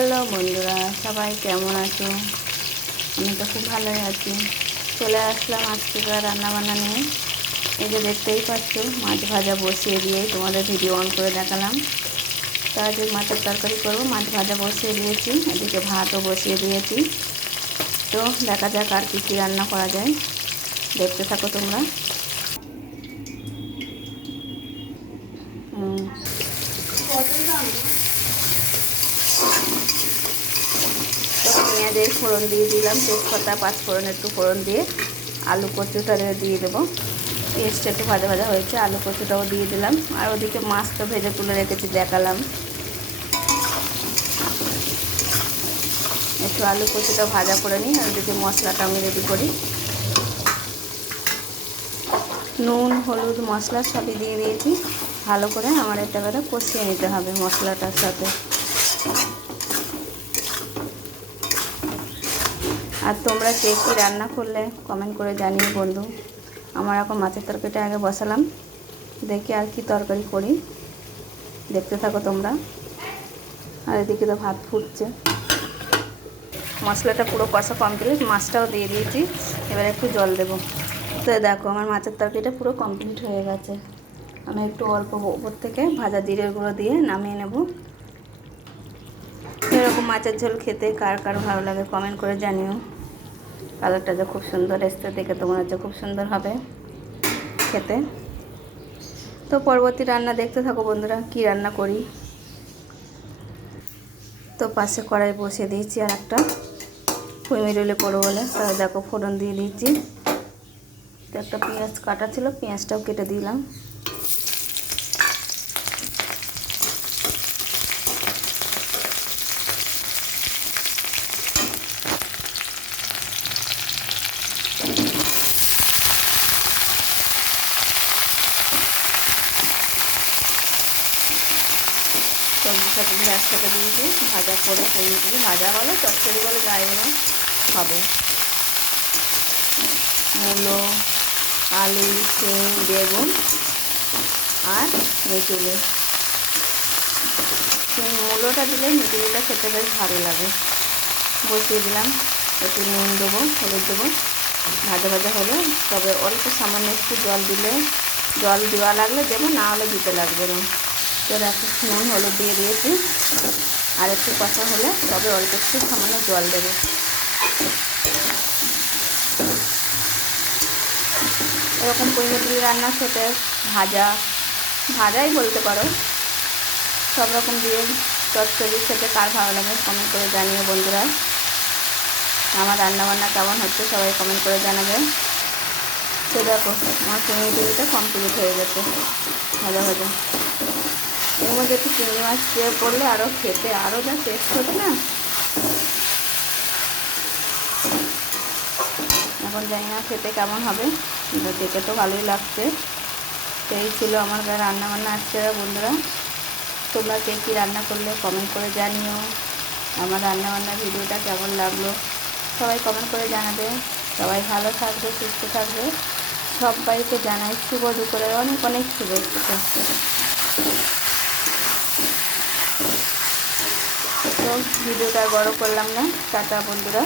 Hello বন্ধুরা, সবাই কেমন আছো? আমি তো খুব ভালোই আছি। চলে আসলাম আজকেকার রান্নাবান্না নিয়ে। এই যে দেখতেই পাচ্ছ, মাছ ভাজা বসিয়ে দিয়ে তোমাদের ভিডিও অন করে দেখালাম। তা যে মাছের তরকারি করব, মাছ ভাজা বসিয়ে দিয়েছি, এদিকে ভাতও বসিয়ে দিয়েছি। তো দেখা যাক আর কী কী রান্না করা যায়। দেখতে থাকো তোমরা। হুম তো পেঁয়াজের ফোড়ন দিয়ে দিলাম, তেজপাতা পাঁচ ফোড়ন একটু ফোড়ন দিয়ে আলু কচুটা দিয়ে দেবো। পেঁয়াজটা একটু ভাজা ভাজা হয়েছে, আলু কচুটাও দিয়ে দিলাম। আর ওদিকে মাছ তো ভেজে তুলে রেখেছি, দেখালাম। একটু আলু কচুটা ভাজা করে নিই, আর ওদিকে মশলাটা আমি রেডি করি। নুন, হলুদ, মশলা সবই দিয়ে দিয়েছি। ভালো করে আমার এটা করে কষিয়ে নিতে হবে মশলাটার সাথে। আর তোমরা কে কী রান্না করলে কমেন্ট করে জানিও বন্ধু। আমার এখন মাছের তরকারিটা আগে বসালাম, দেখি আর কি তরকারি করি। দেখতে থাকো তোমরা। আর এদিকে তো ভাত ফুটছে। মশলাটা পুরো কষা কমপ্লিট মাছটাও দিয়ে দিয়েছি, এবার একটু জল দেবো। তো দেখো, আমার মাছের তরকারিটা পুরো কমপ্লিট হয়ে গেছে। আমি একটু অল্প ওপর থেকে ভাজা জিরের গুঁড়ো দিয়ে নামিয়ে নেব। এরকম মাছের ঝোল খেতে, কার কার ভালো লাগে কমেন্ট করে জানিও। কালারটা যে খুব সুন্দর এসছে দেখে তো মনে হচ্ছে খুব সুন্দর হবে খেতে। তো পরবর্তী রান্না দেখতে থাকো বন্ধুরা, কি রান্না করি? তো পাশে কড়াই বসিয়ে দিয়েছি আর একটা। কুইমি রুলে পড়ো বলে। তাহলে দেখো ফোড়ন দিয়ে দিয়েছি। তো একটা পেঁয়াজ কাটা ছিল, পেঁয়াজটাও কেটে দিলাম। সবজি সবজিগুলো একসাথে দিয়েছি, ভাজা করে দিই ভাজা বলো চচ্চড়ি বলে গায়ে গেলে হবে। মূলো, আলু শিম বেগুন আর মেটুলি শিম মূলোটা দিলে মেটুলিটা খেতে বেশ ভালো লাগে। বসিয়ে দিলাম, একটু নুন দেবো, হলুদ দেবো। ভাজা ভাজা হলে তবে অল্প সামান্য একটু জল দিলে, জল দেওয়া লাগলে দেবো, না হলে দিতে লাগবে না। তো দেখো নুন, হলুদ দিয়ে দিয়েছি। আর একটু কষা হলে তবে অল্প একটু সামান্য জল দেবো। এরকম পরিমিতি রান্না খেতে ভাজা, ভাজাই বলতে পারো। সব রকম দিয়ে চচ্চড়ি খেতে কার ভালো লাগে কমেন্ট করে জানিও বন্ধুরা। আমার রান্নাবান্না কেমন হচ্ছে সবাই কমেন্ট করে জানাবে। তো দেখো, আমার পরিমিতিটা কমপ্লিট হয়ে গেছে। ভালো ভাজা এর মধ্যে একটু চিংড়ি মাছ দিয়ে পড়লে আরও খেতে আরও যা টেস্ট হবে না? এখন জানি না খেতে কেমন হবে, কিন্তু দেখে তো ভালোই লাগছে। এই ছিল আমার রান্না বান্না আজকে বন্ধুরা। তোমরা কে কী রান্না করলে কমেন্ট করে জানিও। আমার রান্না বান্নার ভিডিওটা কেমন লাগল সবাই কমেন্ট করে জানাবে। সবাই ভালো থাকবে, সুস্থ থাকবে। সবাইকে জানাই শুভ দুপুরের অনেক অনেক শুভেচ্ছা। ভিডিওটা বড় করলাম না টাটা বন্ধুরা।